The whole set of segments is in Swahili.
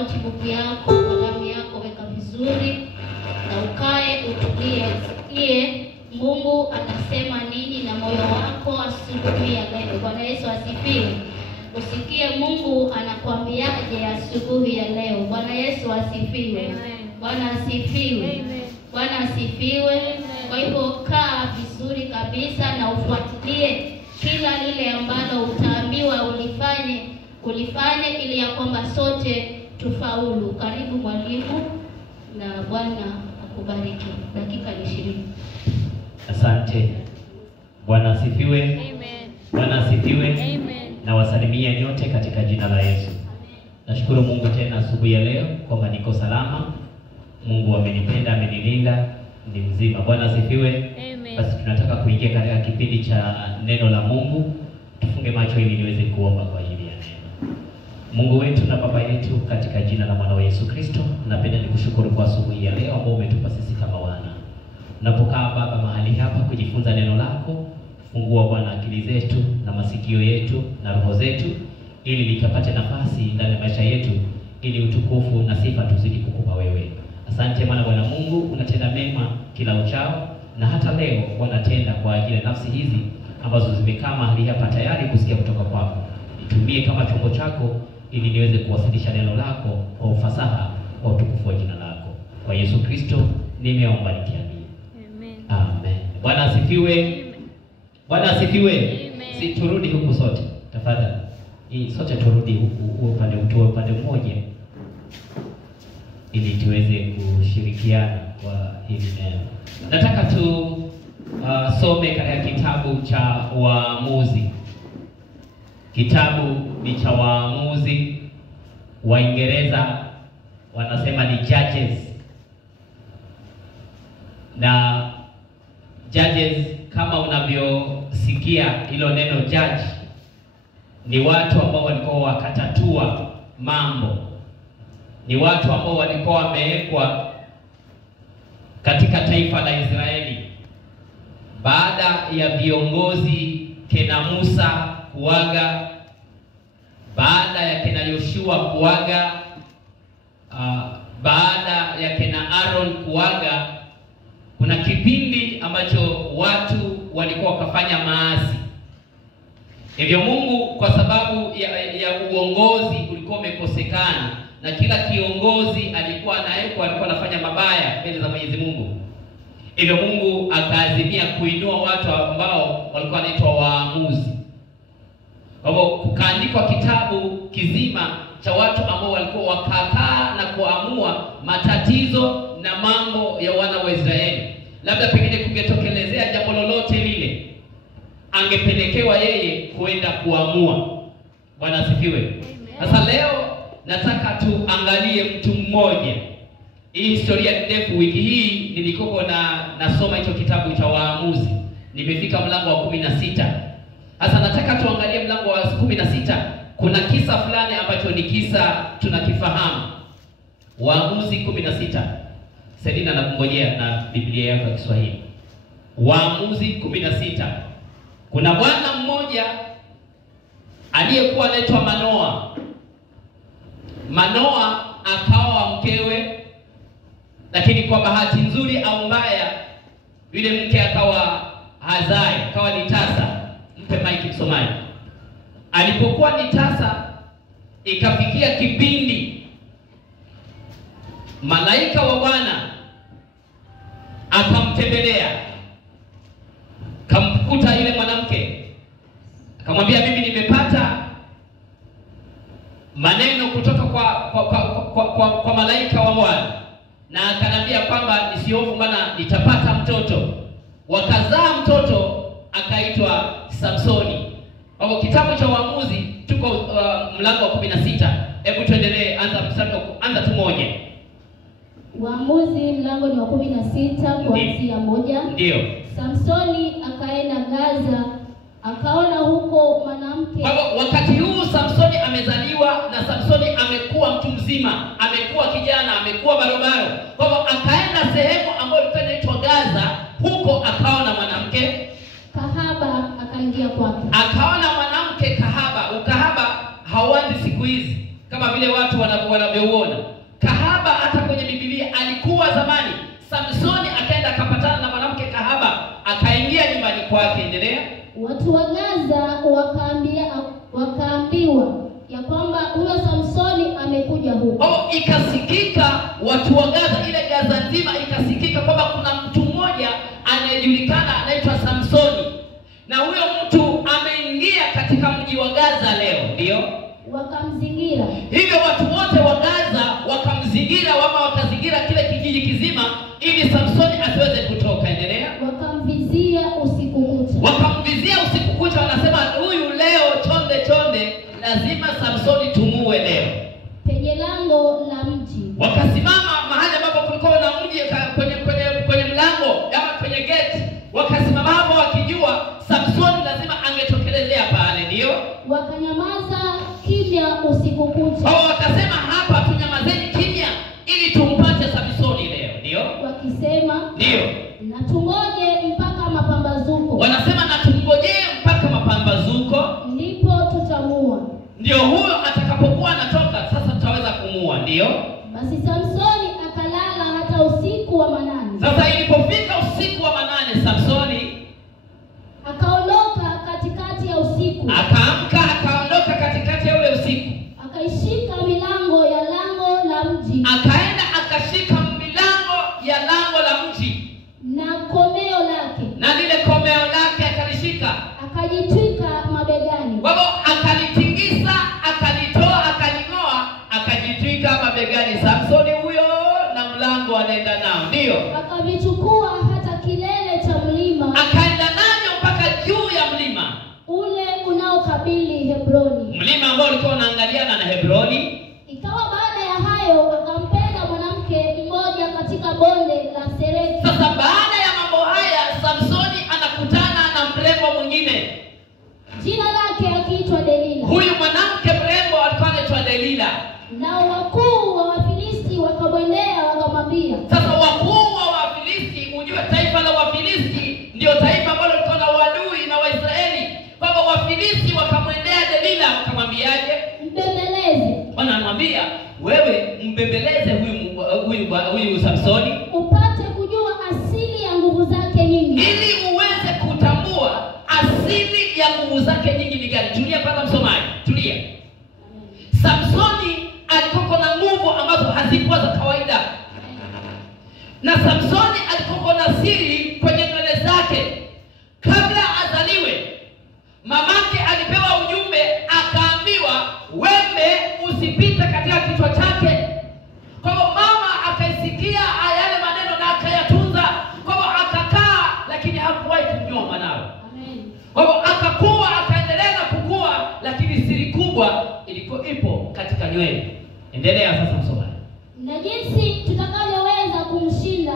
notebook yako, kalamu yako weka vizuri na ukae utulie, usikie Mungu anasema nini na moyo wako asubuhi ya leo. Bwana Yesu asifiwe. Usikie Mungu anakuambiaje asubuhi ya leo. Bwana Yesu asifiwe. Bwana asifiwe. Bwana asifiwe. Kwa hivyo kaa vizuri kabisa na ufuatilie kila lile ambalo utaambiwa ulifanye ili ya kwamba sote tufaulu. Karibu mwalimu na Bwana akubariki. Dakika 20. Asante. Bwana asifiwe. Amen. Bwana asifiwe. Amen. Na wasalimia nyote katika jina la Yesu. Nashukuru Mungu tena asubuhi ya leo kwamba niko salama. Mungu amenipenda, amenilinda, ni mzima. Bwana asifiwe. Amen. Basi tunataka kuingia katika kipindi cha neno la Mungu. Tufunge macho ili niweze kuomba kwa ajili ya neno. Mungu wetu na Baba yetu, katika jina la mwana wa Yesu Kristo, napenda nikushukuru kwa asubuhi ya leo ambao umetupa sisi kama wana. Unapokaa Baba mahali hapa kujifunza neno lako, fungua Bwana akili zetu na masikio yetu na roho zetu ili likapate nafasi ndani ya maisha yetu, ili utukufu na sifa tuzidi kukupa wewe. Asante Bwana Mungu, unatenda mema kila uchao, na hata leo wanatenda kwa ajili ya nafsi hizi ambazo zimekaa mahali hapa tayari kusikia kutoka kwako. Nitumie kama chombo chako ili niweze kuwasilisha neno lako kwa ufasaha wa utukufu wa jina lako. Kwa Yesu Kristo nimeomba nikiamini. Amen. Bwana asifiwe. Bwana asifiwe. Si turudi huku sote tafadhali. Sote turudi huku upande mmoja ili tuweze kushirikiana kwa hili neno. Nataka tu some katika kitabu cha Waamuzi. Kitabu ni cha Waamuzi. Waingereza wanasema ni Judges. Na Judges, kama unavyosikia hilo neno judge, ni watu ambao walikuwa wakatatua mambo. Ni watu ambao walikuwa wamewekwa katika taifa la Israeli baada ya viongozi kina Musa kuaga, baada ya kina Yoshua kuaga, baada ya kina Aaron kuaga. Kuna kipindi ambacho watu walikuwa wakafanya maasi. Hivyo Mungu, kwa sababu ya uongozi ulikuwa umekosekana na kila kiongozi alikuwa anafanya mabaya mbele za Mwenyezi Mungu, hivyo Mungu akaazimia kuinua watu ambao walikuwa wanaitwa waamuzi. Kwa hivyo kukaandikwa kitabu kizima cha watu ambao walikuwa wakakaa na kuamua matatizo na mambo ya wana wa Israeli. Labda pengine kungetokelezea jambo lolote lile, angepelekewa yeye kwenda kuamua. Bwana asifiwe. Sasa leo nataka tuangalie mtu mmoja. Hii historia ndefu. Wiki hii nilikuwa nasoma hicho kitabu cha Waamuzi. Nimefika mlango wa 16. Sasa nataka tuangalie mlango wa 16. Kuna kisa fulani ambacho ni kisa tunakifahamu. Waamuzi 16. Selina nakungojea na Biblia yako ya Kiswahili. Waamuzi 16. Kuna bwana mmoja aliyekuwa anaitwa Manoa. Manoa akaoa mkewe, lakini kwa bahati nzuri au mbaya yule mke akawa hazai, akawa ni tasa. Mpe maiki msomaji. Alipokuwa ni tasa, ikafikia kipindi malaika wa Bwana akamtembelea, kamkuta yule mwanamke, akamwambia, mimi nimepata maneno kutoka kwa malaika wa Bwana, na akanambia kwamba nisiofu, maana nitapata mtoto. Wakazaa mtoto akaitwa Samsoni. Kwa kitabu cha Waamuzi tuko mlango wa 16. Hebu tuendelee, anza tu moja. Waamuzi mlango ni wa 16 kuanzia 1. Ndio. Samsoni akaenda Gaza, akaona huko mwanamke. Kwa wakati huu Samsoni amezaliwa, na Samsoni amekuwa mtu mzima, amekuwa kijana, amekuwa barobaro. Kwa hivyo akaenda sehemu ambayo ilikuwa inaitwa Gaza. Huko akaona mwanamke kahaba, akaingia kwake. Akaona mwanamke kahaba. Ukahaba hauanzi siku hizi. kama vile watu wanavyoona. Kahaba hata kwenye Biblia alikuwa zamani. Samsoni akaenda akapatana na mwanamke kahaba, akaingia nyumbani kwake. Endelea. Watu wa Gaza wakaambiwa ya kwamba huyo Samsoni amekuja huko. Ikasikika watu wa Gaza, ile Gaza nzima ikasikika kwamba kuna mtu mmoja anayejulikana anaitwa Samsoni. Na huyo mtu ameingia katika mji wa Gaza leo, ndio? Wakamzingira. Hivyo watu wote wa Gaza wakamzingira, wakazingira kile kijiji kizima ili Samsoni asiweze kutoka. Endelea. Wakamvizia usiku kucha. Wanasema huyu leo chonde lazima Samsoni tumuue leo. Penye lango la mji. Wakasimama mahali ambapo kulikuwa na mji kwenye mlango ama kwenye gate. Wakasimama hapo wakijua Samsoni lazima angetokelezea pale, ndio? Wakanyamaza kimya usiku kucha. Wakasema hapa tunyamazeni kimya ili tumpate Samsoni leo, ndio? Wakisema ndio, na tungoje mpaka mapambazuko. Wanasema na tungoje mpaka mapambazuko ndipo tutamua. Ndio huyo atakapokuwa anatoka sasa tutaweza kumua, ndio? Basi Samsoni akalala hata usiku wa manane. Sasa ilipofika usiku wa manane, Samsoni akaondoka katikati ya usiku. Akaondoka katikati ya ule usiku. Akaishika milango ya lango la mji. Akaenda akashika milango ya lango la mji. Na komeo lake. Na lile komeo lake akalishika. Akajitwika mabegani. Wao akalitingisa, akalitoa, akaling'oa, akajitwika mabegani. Samsoni huyo na mlango anaenda nao, ndio? Akavichukua hata kilele cha mlima. Akaenda nayo mpaka juu ya mlima ule unaokabili Hebroni. Mlima ambao ulikuwa unaangaliana na Hebroni. Ikawa baada ya hayo akampenda mwanamke mmoja katika bonde la Sereki. Sasa baada ya mambo haya Samsoni anakutana na mrembo mwingine. Jina lake akiitwa Delila. Huyu mwanamke mrembo alikuwa anaitwa Delila. Na wakuu wa Wafilisti wakamwendea wakamwambia. Sasa wakuu wa Wafilisti, unajua taifa la Wafilisti ndio taifa ambalo lilikuwa na uadui na Waisraeli. Baba Wafilisti wakamwendea Delila wakamwambiaje? Mbembeleze. Wanamwambia wewe mbembeleze huyu Samsoni upate kujua asili ya nguvu zake nyingi. Ili uweze kutambua asili ya nguvu zake nyingi ni gani. Tulia kwanza msomaji, tulia. Samsoni alikuwa na nguvu ambazo hazikuwa za kawaida. Na Samsoni alikuwa na siri kwenye nywele zake. Kabla azaliwe, mamake alipewa ujumbe akaambiwa wembe usipite katika kichwa chake. Kwa hivyo mama akaisikia yale maneno na akayatunza. Kwa hivyo akakaa lakini hakuwahi kumjua mwanawe. Amen. Kwa hivyo akakuwa, akaendelea na kukua, lakini siri kubwa ilikuwa ipo katika nywele. Endelea sasa msomaji. Na jinsi tutakavyoweza kumshinda,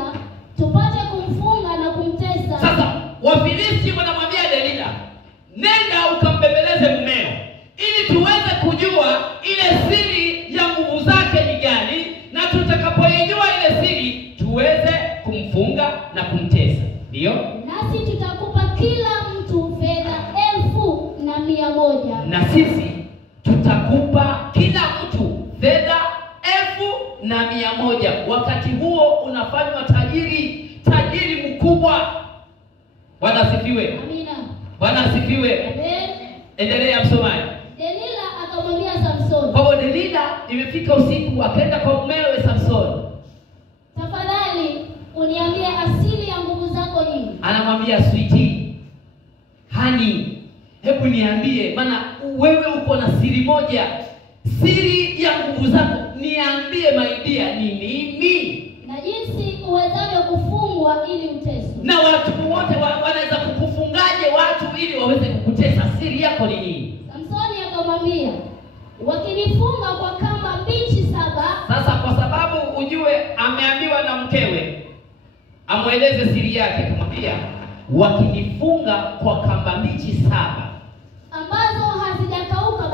tupate kumfunga na kumtesa. Sasa Wafilisti wanamwambia Delila, nenda ukambembeleze mumeo ili tuweze kujua ile siri ya nguvu zake ni gani, na tutakapoijua ile siri tuweze kumfunga na kumtesa. Ndio? Nasi tutakupa kila mtu fedha 1,100. Na sisi tutakupa kila mtu fedha 1,100. Wakati huo unafanywa tajiri mkubwa. Bwana asifiwe. Amina. Bwana asifiwe. Amen. Endelea msomaji. Delila akamwambia Samsoni. Kwa hiyo Delila imefika usiku akaenda kwa mumewe Samsoni. Tafadhali uniambie asili ya nguvu zako nyingi. Anamwambia sweetie, honey, hebu niambie, maana wewe uko na siri moja. Siri ya nguvu zako niambie my dear, ni nini? Na jinsi uwezavyo kufungwa ili uteswe. Na watu wote wanaweza kukufungaje watu ili waweze kukutesa? Siri yako ni nini? Samsoni akamwambia, wakinifunga kwa kamba mbichi 7. Sasa kwa sababu ujue ameambiwa na mkewe amweleze siri yake, akamwambia wakinifunga kwa kamba mbichi 7 ambazo hazijakauka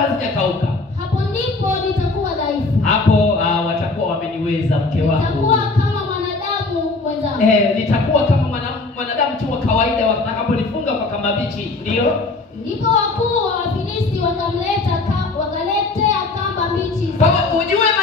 hazijakauka, hapo ndipo nitakuwa dhaifu. Hapo watakuwa wameniweza mke wako. Nitakuwa kama mwanadamu mwenzangu. Nitakuwa kama mwanadamu tu wa kawaida watakaponifunga kwa kamba mbichi. Ndio? Ndipo wakuu wa Wafilisti wakaleta Kwa ujue